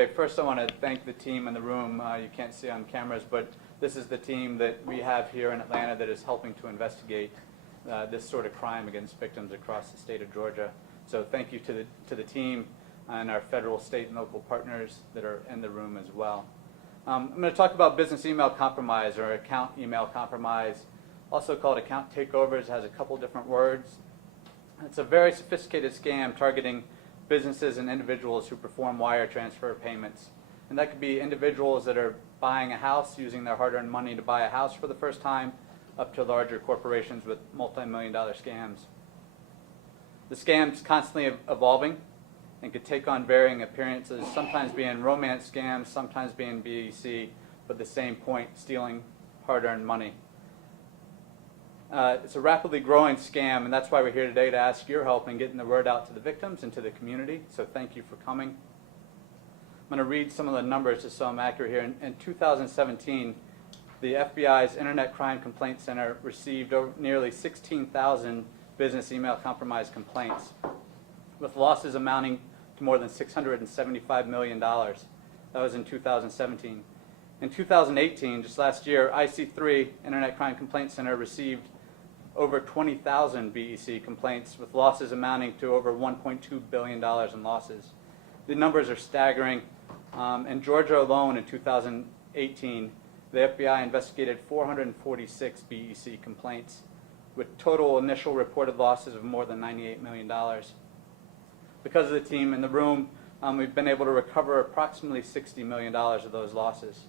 today. First, I want to thank the team in the room. You can't see on cameras, but this is the team that we have here in Atlanta that is helping to investigate this sort of crime against victims across the state of Georgia. So thank you to the team and our federal, state, and local partners that are in the room as well. I'm going to talk about business email compromise or account email compromise, also called account takeovers. It has a couple different words. It's a very sophisticated scam targeting businesses and individuals who perform wire transfer payments. And that could be individuals that are buying a house, using their hard-earned money to buy a house for the first time, up to larger corporations with multi-million-dollar scams. The scam's constantly evolving and could take on varying appearances, sometimes being romance scams, sometimes being BEC, but the same point, stealing hard-earned money. It's a rapidly growing scam, and that's why we're here today to ask your help in getting the word out to the victims and to the community, so thank you for coming. I'm going to read some of the numbers just so I'm accurate here. In 2017, the FBI's Internet Crime Complaint Center received nearly 16,000 business email compromise complaints, with losses amounting to more than $675 million. That was in 2017. In 2018, just last year, IC3, Internet Crime Complaint Center, received over 20,000 BEC complaints, with losses amounting to over $1.2 billion in losses. The numbers are staggering. In Georgia alone in 2018, the FBI investigated 446 BEC complaints, with total initial reported losses of more than $98 million. Because of the team in the room, we've been able to recover approximately $60 million of those losses.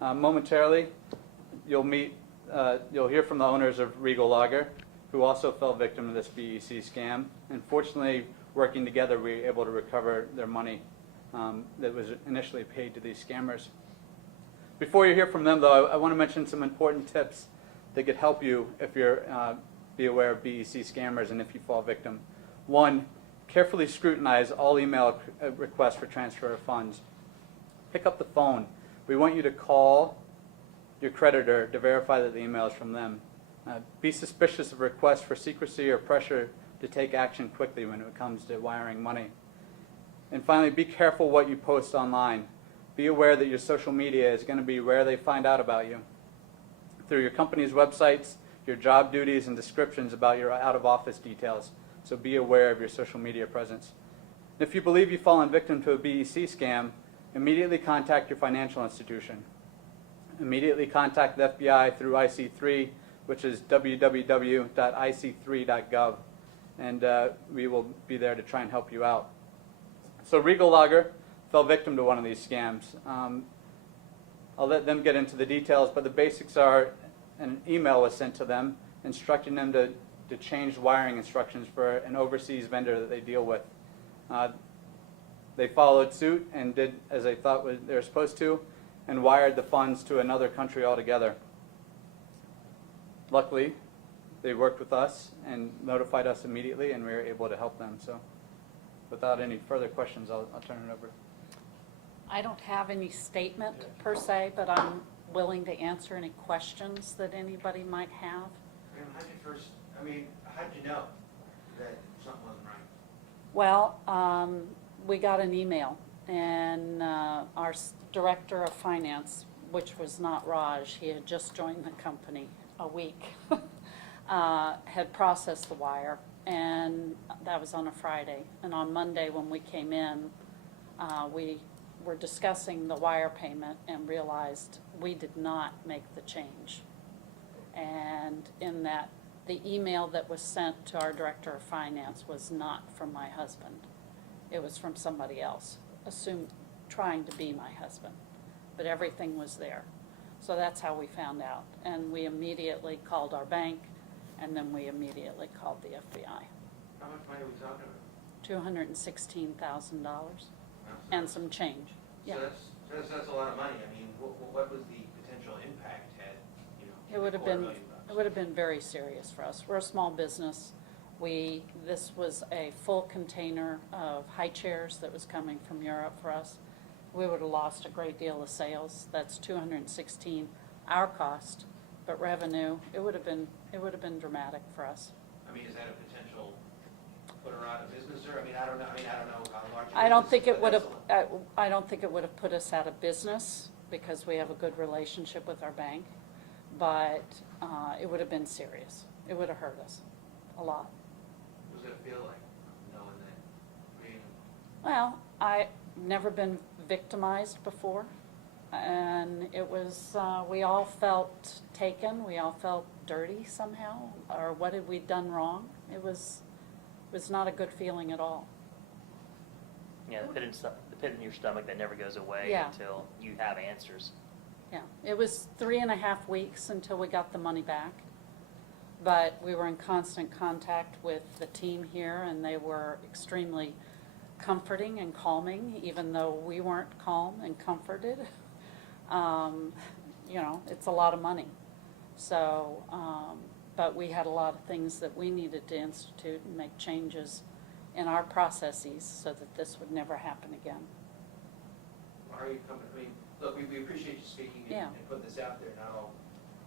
Momentarily, you'll hear from the owners of Regal Lager, who also fell victim to this BEC scam. And fortunately, working together, we were able to recover their money that was initially paid to these scammers. Before you hear from them, though, I want to mention some important tips that could help you if you're be aware of BEC scammers and if you fall victim. One, carefully scrutinize all email requests for transfer of funds. Pick up the phone. We want you to call your creditor to verify that the email is from them. Be suspicious of requests for secrecy or pressure to take action quickly when it comes to wiring money. And finally, be careful what you post online. Be aware that your social media is going to be where they find out about you. Through your company's websites, your job duties, and descriptions about your out-of-office details. So be aware of your social media presence. If you believe you've fallen victim to a BEC scam, immediately contact your financial institution. Immediately contact the FBI through IC3, which is www.ic3.gov, and we will be there to try and help you out. So Regal Lager fell victim to one of these scams. I'll let them get into the details, but the basics are an email was sent to them instructing them to change wiring instructions for an overseas vendor that they deal with. They followed suit and did as they thought they were supposed to, and wired the funds to another country altogether. Luckily, they worked with us and notified us immediately, and we were able to help them. So without any further questions, I'll turn it over. I don't have any statement per se, but I'm willing to answer any questions that anybody might have. How'd you know that something wasn't right? Well, we got an email, and our director of finance, which was not Raj, he had just joined the company a week, had processed the wire, and that was on a Friday. And on Monday when we came in, we were discussing the wire payment and realized we did not make the change. And in that, the email that was sent to our director of finance was not from my husband. It was from somebody else, trying to be my husband. But everything was there. So that's how we found out. And we immediately called our bank, and then we immediately called the FBI. How much money are we talking about? $216,000 and some change. So that's a lot of money. I mean, what was the potential impact had, It would have been $250,000? It would have been very serious for us. We're a small business. This was a full container of high chairs that was coming from Europe for us. We would have lost a great deal of sales. That's $216,000 our cost, but revenue, it would have been dramatic for us. I mean, is that a potential put her out of business, or, I mean, I don't know how large. I don't think it but would have, that's I don't think it would have put us out of business because we have a good relationship with our bank, but it would have been serious. It would have hurt us a lot. What does it feel like, knowing that, I mean, Well, I've never been victimized before, and it was, we all felt taken, we all felt dirty somehow, or what had we done wrong? It was not a good feeling at all. Yeah, the pit in your stomach that never goes away Yeah. until you have answers. Yeah, it was 3.5 weeks until we got the money back. But we were in constant contact with the team here, and they were extremely comforting and calming, even though we weren't calm and comforted. You know, it's a lot of money. So, but we had a lot of things that we needed to institute and make changes in our processes so that this would never happen again. why are you coming, I mean, look, we appreciate you speaking Yeah. and putting this out there. Not all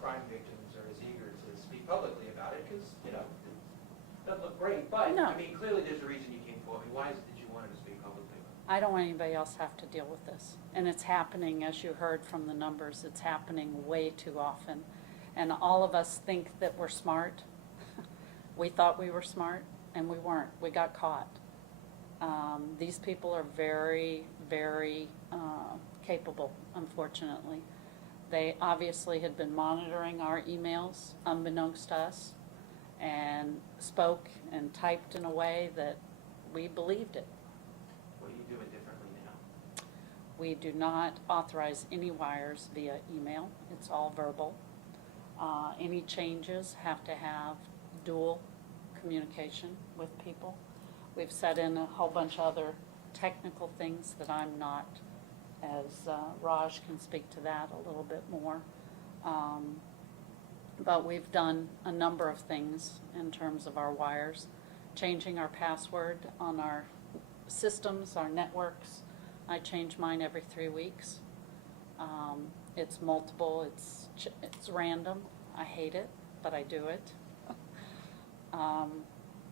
crime victims are as eager to speak publicly about it, because, you know, it doesn't look great, but, No. I mean, clearly there's a reason you came forward. I mean, why is it that you wanted to speak publicly about it? I don't want anybody else to have to deal with this. And it's happening, as you heard from the numbers, it's happening way too often. And all of us think that we're smart. We thought we were smart, and we weren't. We got caught. These people are very, very capable, unfortunately. They obviously had been monitoring our emails unbeknownst to us, and spoke and typed in a way that we believed it. What are you doing differently now? We do not authorize any wires via email. It's all verbal. Any changes have to have dual communication with people. We've set in a whole bunch of other technical things that I'm not, as Raj can speak to that a little bit more. But we've done a number of things in terms of our wires, changing our password on our systems, our networks. I change mine every 3 weeks. It's multiple, it's random. I hate it, but I do it.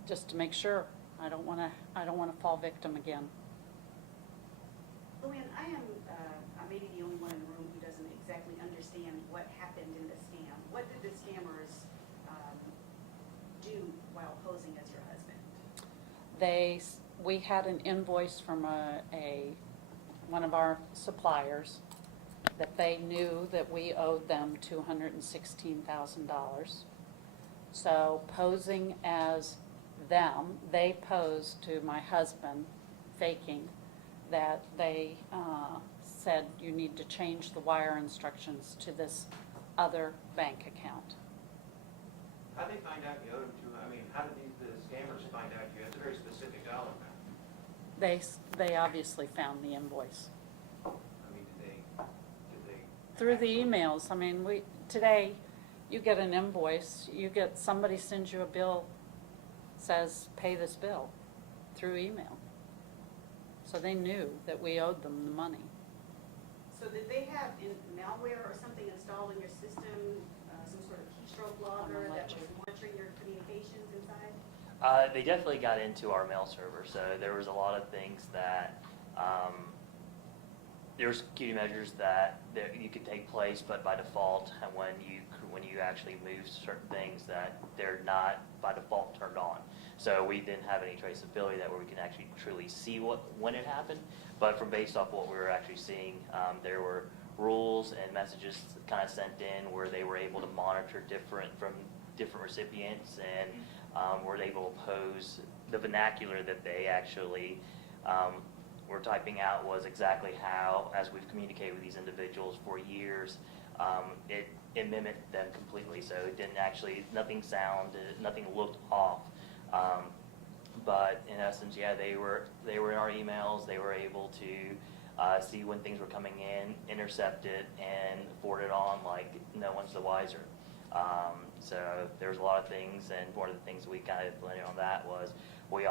Just to make sure. I don't want to fall victim again. Luann, I am maybe the only one in the room who doesn't exactly understand what happened in the scam. What did the scammers do while posing as your husband? We had an invoice from one of our suppliers that they knew that we owed them $216,000. So posing as them, they posed to my husband, faking that they said you need to change the wire instructions to this other bank account. How'd they find out you owed them I mean, how did the scammers find out you had a very specific dollar amount? They obviously found the invoice. I mean, did they? Through the emails. I mean, today, you get an invoice, somebody sends you a bill, says, pay this bill, through email. So they knew that we owed them the money. So did they have malware or something installed in your system, some sort of keystroke logger that was monitoring your communications inside? They definitely got into our mail server, so there was a lot of things that, there were security measures that you could take place, but by default, and when you actually move certain things, that they're not by default turned on. So we didn't have any traceability that where we can actually truly see when it happened. But from based off what we were actually seeing, there were rules and messages kind of sent in where they were able to monitor different recipients, and were able to pose the vernacular that they actually were typing out was exactly how, as we've communicated with these individuals for years, it mimicked them completely. So it didn't actually, nothing looked off. But in essence, yeah, they were in our emails. They were able to see when things were coming in, intercept it, and forward it on like no one's the wiser. So there's a lot of things, and one of the things we kind of implemented on that was we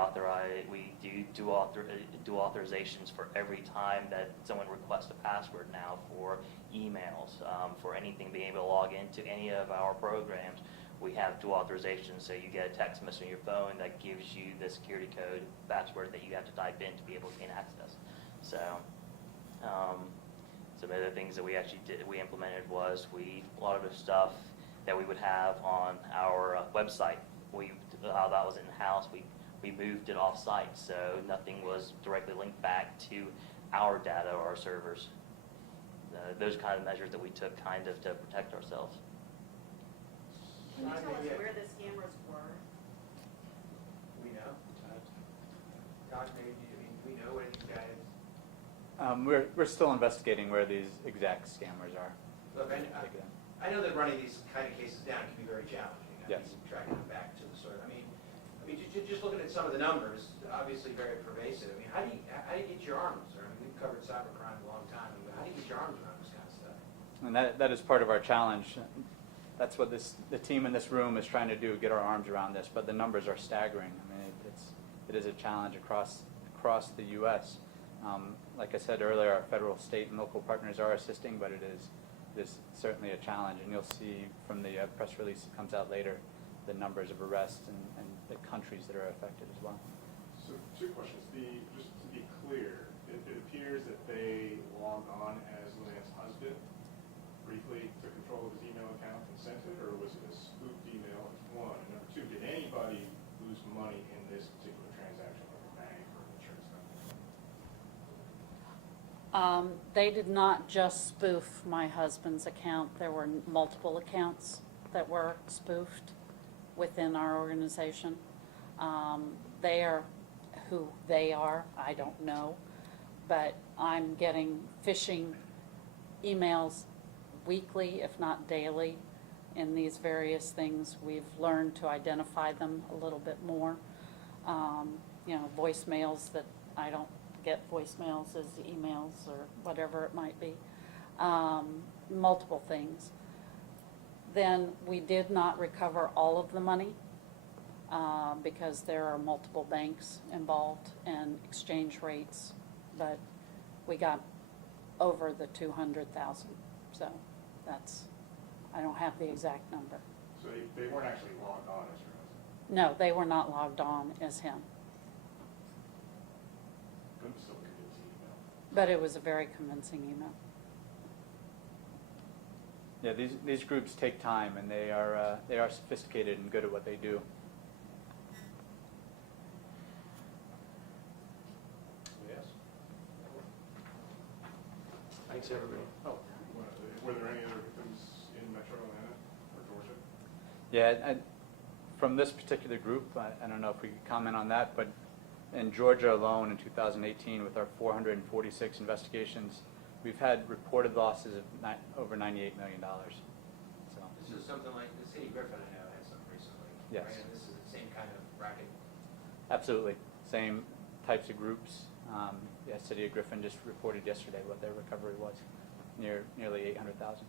do authorizations for every time that someone requests a password now for emails, for anything, being able to log into any of our programs. We have dual authorization, so you get a text message on your phone that gives you the security code password that you have to type in to be able to gain access. So, some of the things that we actually did, we implemented was a lot of the stuff that we would have on our website, how that was in-house, we moved it off-site, so nothing was directly linked back to our data or our servers. Those kind of measures that we took kind of to protect ourselves. Can you tell us where the scammers were? We know. God, maybe, I mean, we know what you guys, We're still investigating where these exact scammers are. look, I know that running these kind of cases down can be very challenging. Yes. Tracking them back to the source. I mean, just looking at some of the numbers, obviously very pervasive. I mean, how do you get your arms around? I mean, we've covered cybercrime a long time. I mean, how do you get your arms around this kind of stuff? And that is part of our challenge. That's what the team in this room is trying to do, get our arms around this, but the numbers are staggering. I mean, it is a challenge across the U.S. Like I said earlier, our federal, state, and local partners are assisting, but it is certainly a challenge, and you'll see from the press release that comes out later the numbers of arrests and the countries that are affected as well. So 2 questions. Just to be clear, it appears that they logged on as Luann's husband, briefly took control of his email account and sent it, or was it a spoofed email? That's 1. And number 2, did anybody lose money in this particular transaction, like a bank or an insurance company? They did not just spoof my husband's account. There were multiple accounts that were spoofed within our organization. They are who they are, I don't know. But I'm getting phishing emails weekly, if not daily, in these various things. We've learned to identify them a little bit more. Voicemails that I don't get voicemails as emails or whatever it might be. Multiple things. Then we did not recover all of the money because there are multiple banks involved and exchange rates, but we got over the 200,000. So that's, I don't have the exact number. So they weren't actually logged on as your husband? No, they were not logged on as him, Couldn't still get his email. but it was a very convincing email. Yeah, these groups take time, and they are sophisticated and good at what they do. Yes. Thanks, everybody. Oh. Were there any other victims in Metro Atlanta or Georgia? Yeah, from this particular group, I don't know if we could comment on that, but in Georgia alone in 2018, with our 446 investigations, we've had reported losses of over $98 million. So This is something like, the city of Griffin, I know, had some recently. Yes. Right? And this is the same kind of racket. absolutely, same types of groups. City of Griffin just reported yesterday what their recovery was, nearly 800,000.